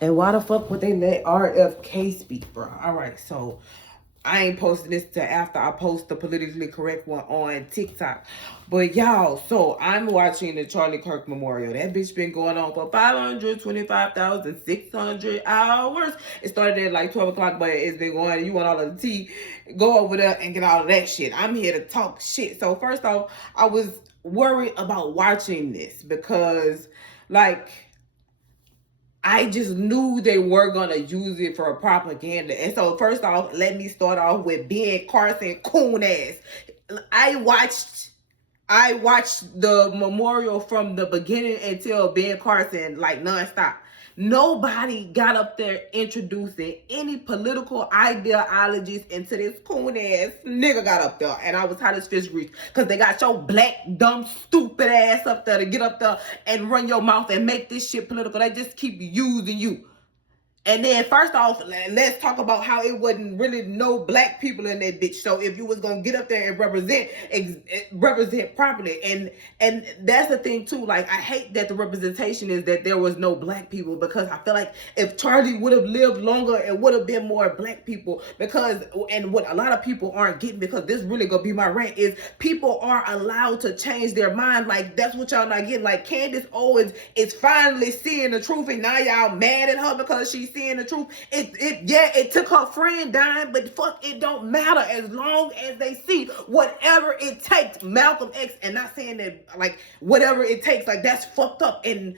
And why the fuck would they let RFK speak, bro? All right, so I ain't posting this till after I post the politically correct one on TikTok. But y'all, so I'm watching the Charlie Kirk memorial. That bitch been going on for 525,600 hours. It started at like 12 o'clock, but it's been going. You want all of the tea? Go over there and get all of that shit. I'm here to talk shit. So first off, I was worried about watching this because, like, I just knew they were gonna use it for propaganda. And so first off, let me start off with Ben Carson coon ass. I watched the memorial from the beginning until Ben Carson, like, nonstop. Nobody got up there introducing any political ideologies into this coon ass nigga got up there. And I was hot as fish grease. Because they got your black, dumb, stupid ass up there to get up there and run your mouth and make this shit political. They just keep using you. And then first off, let's talk about how it wasn't really no black people in that bitch. So if you was gonna get up there and represent properly, and that's the thing too. Like, I hate that the representation is that there was no black people, because I feel like if Charlie would have lived longer, it would have been more black people. Because, and what a lot of people aren't getting, because this really gonna be my rant, is people are allowed to change their mind. Like, that's what y'all not getting. Like, Candace Owens is finally seeing the truth, and now y'all mad at her because she's seeing the truth. It took her friend dying, but fuck, it don't matter as long as they see whatever it takes. Malcolm X, and not saying that, like, whatever it takes, like, that's fucked up, and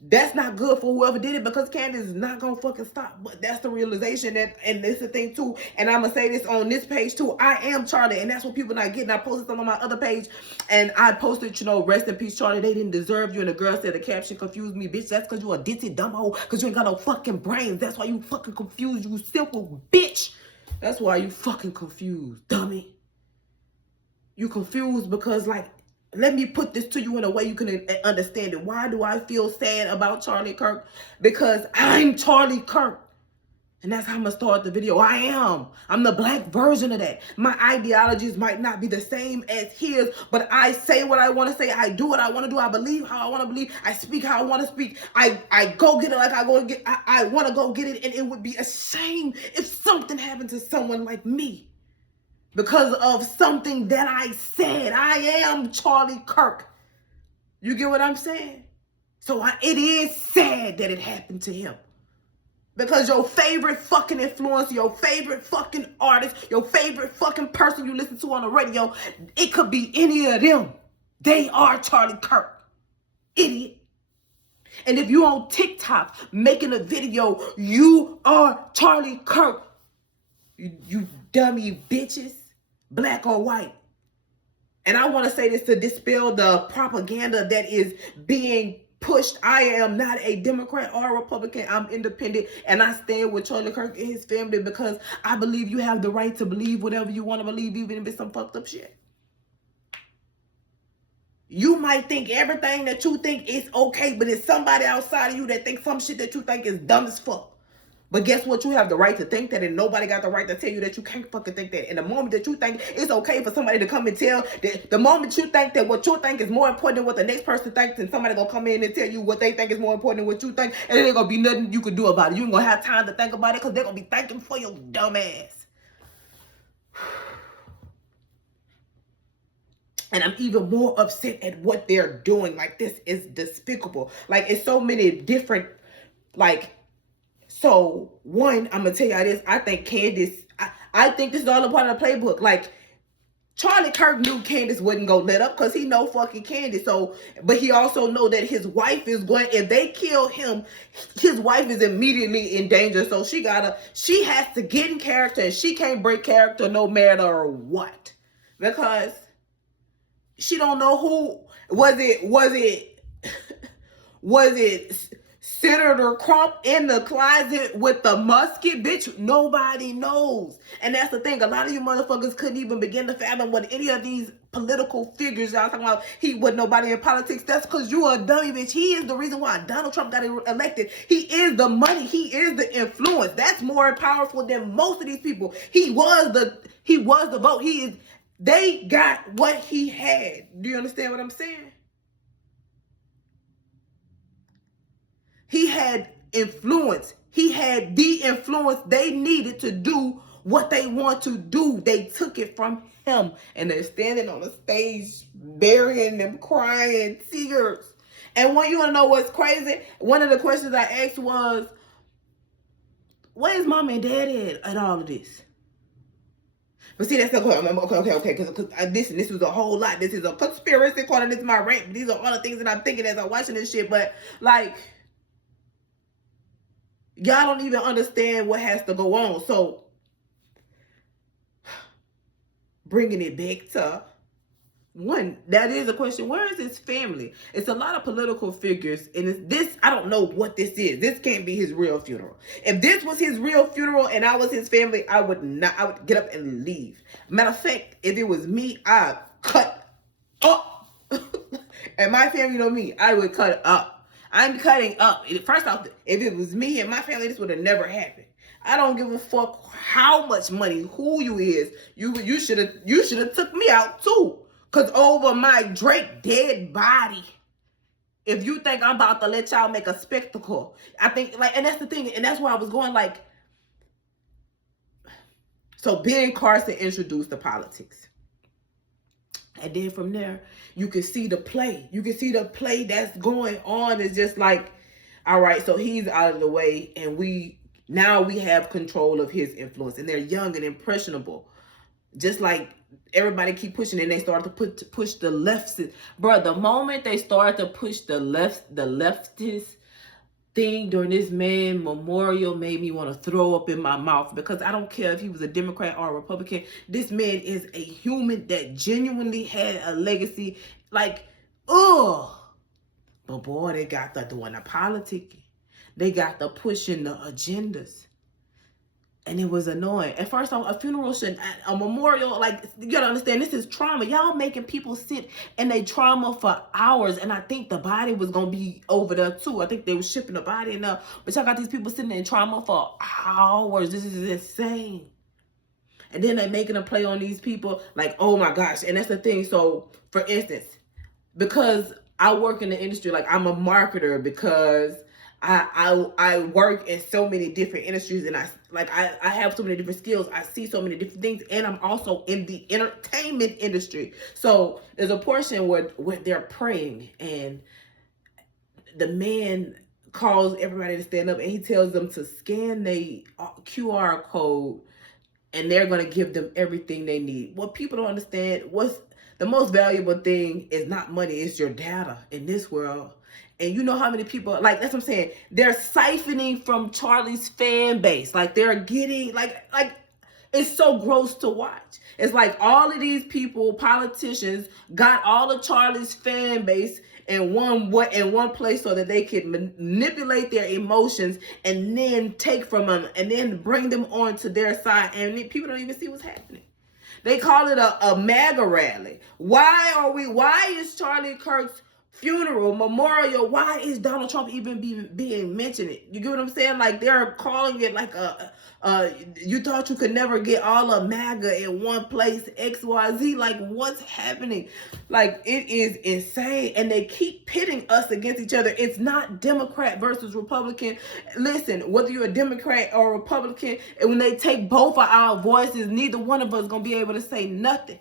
that's not good for whoever did it, because Candace is not gonna fucking stop. But that's the realization that, and this is the thing too, and I'm gonna say this on this page too, I am Charlie, and that's what people not getting. I posted some on my other page, and I posted, rest in peace Charlie, they didn't deserve you, and the girl said the caption confused me. Bitch, that's because you a ditzy dumb hoe, because you ain't got no fucking brains. That's why you fucking confused, you simple bitch. That's why you fucking confused, dummy. You confused because, like, let me put this to you in a way you can understand it. Why do I feel sad about Charlie Kirk? Because I'm Charlie Kirk. And that's how I'm going to start the video. I'm the black version of that. My ideologies might not be the same as his, but I say what I want to say. I do what I want to do. I believe how I want to believe. I speak how I want to speak. I go get it like I go get. I want to go get it. And it would be a shame if something happened to someone like me because of something that I said. I am Charlie Kirk. You get what I'm saying? So it is sad that it happened to him. Because your favorite fucking influencer, your favorite fucking artist, your favorite fucking person you listen to on the radio, it could be any of them. They are Charlie Kirk. Idiot. And if you on TikTok making a video, you are Charlie Kirk. You dummy bitches, black or white. And I want to say this to dispel the propaganda that is being pushed. I am not a Democrat or a Republican. I'm independent, and I stand with Charlie Kirk and his family, because I believe you have the right to believe whatever you want to believe, even if it's some fucked up shit. You might think everything that you think is okay, but it's somebody outside of you that thinks some shit that you think is dumb as fuck. But guess what? You have the right to think that, and nobody got the right to tell you that you can't fucking think that. And the moment that you think it's okay for somebody to come and tell, that the moment you think that what you think is more important than what the next person thinks, and somebody gonna come in and tell you what they think is more important than what you think, and there ain't gonna be nothing you can do about it. You ain't gonna have time to think about it, because they're gonna be thinking for your dumb ass. And I'm even more upset at what they're doing. Like, this is despicable. Like, it's so many different, like, so, one, I'm going to tell y'all this. I think Candace, I think this is all a part of the playbook. Like, Charlie Kirk knew Candace wasn't going to let up, because he know fucking Candace. So, but he also know that his wife is going, if they kill him, his wife is immediately in danger. So she has to get in character, and she can't break character no matter what. Because she don't know who, was it Senator Crump in the closet with the musket? Bitch, nobody knows. And that's the thing. A lot of you motherfuckers couldn't even begin to fathom what any of these political figures y'all talking about. He wasn't nobody in politics. That's because you a dummy, bitch. He is the reason why Donald Trump got elected. He is the money. He is the influence. That's more powerful than most of these people. He was the vote. They got what he had. Do you understand what I'm saying? He had influence. He had the influence they needed to do what they want to do. They took it from him, and they're standing on the stage burying them, crying tears. And when you want to know what's crazy, one of the questions I asked was, where's mom and dad at all of this? But see, that's okay, because this was a whole lot. This is a conspiracy, calling this my rant. These are all the things that I'm thinking as I'm watching this shit. But, like, y'all don't even understand what has to go on. So, bringing it back to one, that is a question. Where is his family? It's a lot of political figures, and I don't know what this is. This can't be his real funeral. If this was his real funeral and I was his family, I would get up and leave. Matter of fact, if it was me, I'd cut up. And my family know me, I would cut up. I'm cutting up. First off, if it was me and my family, this would have never happened. I don't give a fuck how much money, who you is. You should have took me out too. Cause over my Drake dead body, if you think I'm about to let y'all make a spectacle, I think, like, and that's the thing, and that's where I was going, like, so Ben Carson introduced the politics. And then from there, you can see the play. You can see the play that's going on. It's just like, all right, so he's out of the way, and now we have control of his influence, and they're young and impressionable. Just like everybody keep pushing, and they start to push the leftist. Bro, the moment they start to push the leftist thing during this man memorial made me want to throw up in my mouth, because I don't care if he was a Democrat or a Republican. This man is a human that genuinely had a legacy. Like, ugh. But boy, they got the doing the politicking. They got the pushing the agendas. And it was annoying. At first, a funeral a memorial, like, you gotta understand, this is trauma. Y'all making people sit in their trauma for hours. And I think the body was gonna be over there too. I think they were shipping the body in there. But y'all got these people sitting in trauma for hours. This is insane. And then they making a play on these people, like, oh my gosh. And that's the thing. So, for instance, because I work in the industry, like, I'm a marketer, because I work in so many different industries, and I have so many different skills. I see so many different things, and I'm also in the entertainment industry. So there's a portion where they're praying, and the man calls everybody to stand up, and he tells them to scan the QR code, and they're going to give them everything they need. What people don't understand, what's the most valuable thing is not money, it's your data in this world. And you know how many people, like, that's what I'm saying. They're siphoning from Charlie's fan base. Like, they're getting, like, it's so gross to watch. It's like all of these people, politicians, got all of Charlie's fan base in one place so that they can manipulate their emotions and then take from them and then bring them onto their side. And people don't even see what's happening. They call it a MAGA rally. Why is Charlie Kirk's funeral, memorial, why is Donald Trump even being mentioned? You get what I'm saying? Like, they're calling it like you thought you could never get all of MAGA in one place, XYZ. Like, what's happening? Like, it is insane. And they keep pitting us against each other. It's not Democrat versus Republican. Listen, whether you're a Democrat or a Republican, and when they take both of our voices, neither one of us is going to be able to say nothing.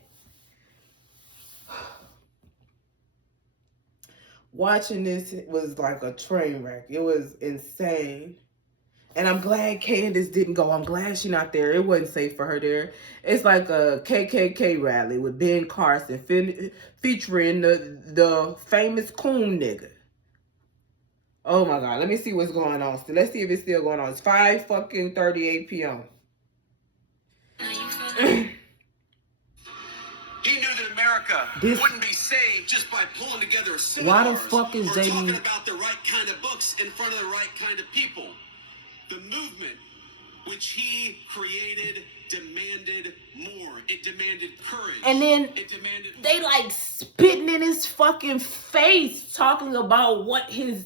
Watching this was like a train wreck. It was insane. And I'm glad Candace didn't go. I'm glad she's not there. It wasn't safe for her there. It's like a KKK rally with Ben Carson featuring the famous coon nigga. Oh my God. Let me see what's going on. Let's see if it's still going on. It's 5:38 p.m. He knew that America wouldn't be saved just by pulling together a seminars. Why the fuck is JD talking about the right kind of books in front of the right kind of people? The movement which he created demanded more. It demanded courage. And then it demanded they like spitting in his fucking face, talking about what his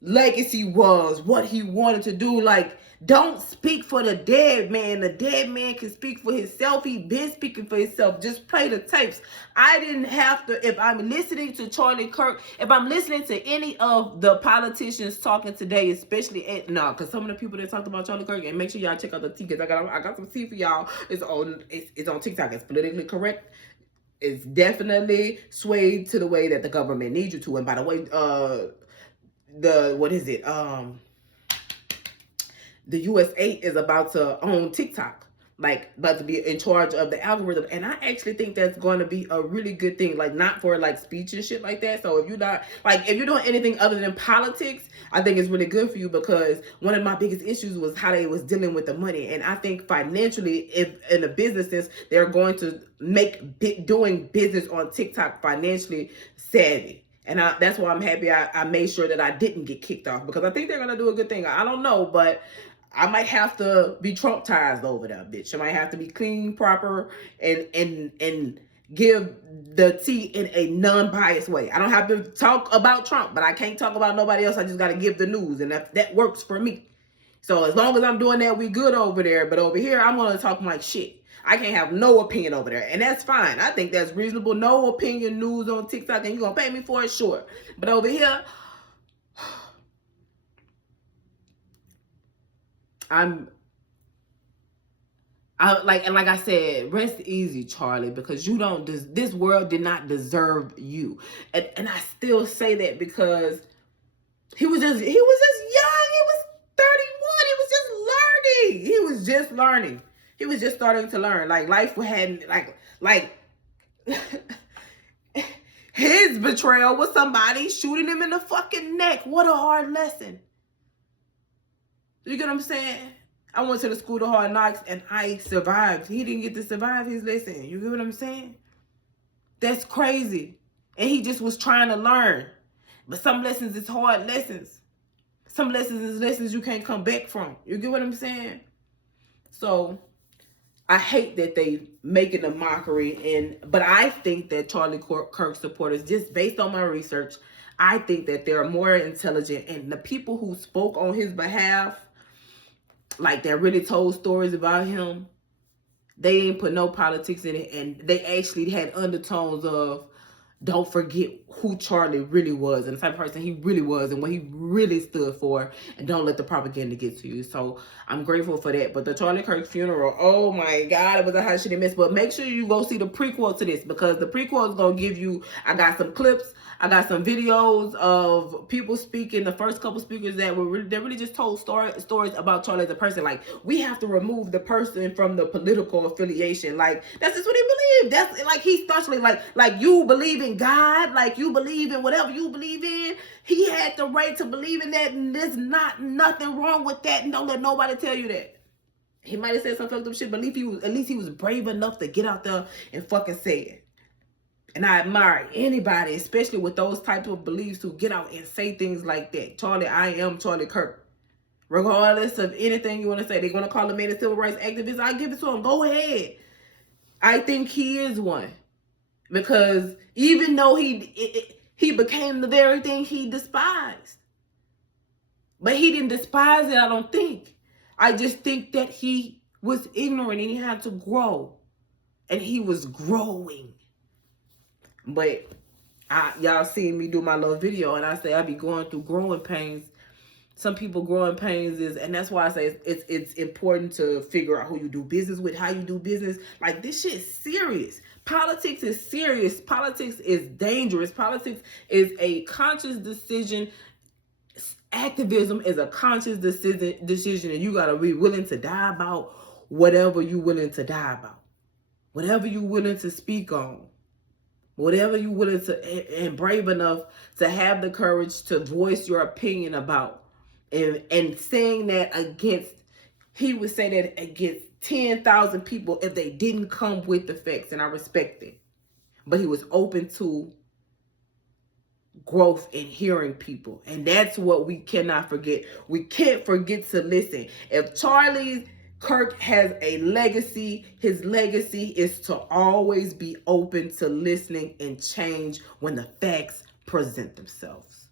legacy was, what he wanted to do. Like, don't speak for the dead man. The dead man can speak for himself. He been speaking for himself. Just play the tapes. I didn't have to, if I'm listening to Charlie Kirk, if I'm listening to any of the politicians talking today, especially because some of the people that talked about Charlie Kirk, and make sure y'all check out the tea, because I got some tea for y'all. It's on TikTok. It's politically correct. It's definitely swayed to the way that the government needs you to. And by the way, the USA is about to own TikTok, like about to be in charge of the algorithm. And I actually think that's going to be a really good thing, like not for like speech and shit like that. So if you're doing anything other than politics, I think it's really good for you, because one of my biggest issues was how they was dealing with the money. And I think financially, if in a business sense, they're going to make doing business on TikTok financially savvy. And that's why I'm happy I made sure that I didn't get kicked off, because I think they're going to do a good thing. I don't know, but I might have to be Trumptized over that bitch. I might have to be clean, proper, and give the tea in a non-biased way. I don't have to talk about Trump, but I can't talk about nobody else. I just got to give the news, and that works for me. So as long as I'm doing that, we good over there. But over here, I'm going to talk my shit. I can't have no opinion over there. And that's fine. I think that's reasonable. No opinion news on TikTok, and you're going to pay me for it, sure. But over here, like I said, rest easy, Charlie, because you don't. This world did not deserve you, and I still say that because he was just young. He was 31. He was just learning. He was just learning. He was just starting to learn. Like life hadn't like his betrayal was somebody shooting him in the fucking neck. What a hard lesson. You get what I'm saying? I went to the school of hard knocks and I survived. He didn't get to survive his lesson. You get what I'm saying? That's crazy. And he just was trying to learn. But some lessons is hard lessons. Some lessons is lessons you can't come back from. You get what I'm saying? So I hate that they making a mockery. But I think that Charlie Kirk supporters, just based on my research, I think that they're more intelligent. And the people who spoke on his behalf, like that really told stories about him, they ain't put no politics in it, and they actually had undertones of don't forget who Charlie really was and the type of person he really was and what he really stood for, and don't let the propaganda get to you. So I'm grateful for that. But the Charlie Kirk funeral, oh my God, it was a hot shit miss. But make sure you go see the prequel to this, because the prequel is going to give you, I got some clips, I got some videos of people speaking, the first couple speakers that really just told stories about Charlie as a person. Like, we have to remove the person from the political affiliation. Like, that's just what he believed. That's like, he starts like you believe in God, like you believe in whatever you believe in. He had the right to believe in that, and there's nothing wrong with that. And don't let nobody tell you that. He might have said some fucked up shit, but at least he was brave enough to get out there and fucking say it. And I admire anybody, especially with those types of beliefs, who get out and say things like that. Charlie, I am Charlie Kirk. Regardless of anything you want to say, they're going to call him a civil rights activist. I give it to him. Go ahead. I think he is one. Because even though he became the very thing he despised. But he didn't despise it, I don't think. I just think that he was ignorant and he had to grow. And he was growing. But y'all seen me do my little video, and I say I be going through growing pains. Some people growing pains and that's why I say it's important to figure out who you do business with, how you do business. Like, this shit is serious. Politics is serious. Politics is dangerous. Politics is a conscious decision. Activism is a conscious decision, and you gotta be willing to die about whatever you're willing to die about, whatever you're willing to speak on. Whatever you're willing to, and brave enough to have the courage to voice your opinion about. And saying that against, he would say that against 10,000 people if they didn't come with the facts, and I respect it. But he was open to growth and hearing people. And that's what we cannot forget. We can't forget to listen. If Charlie Kirk has a legacy, his legacy is to always be open to listening and change when the facts present themselves.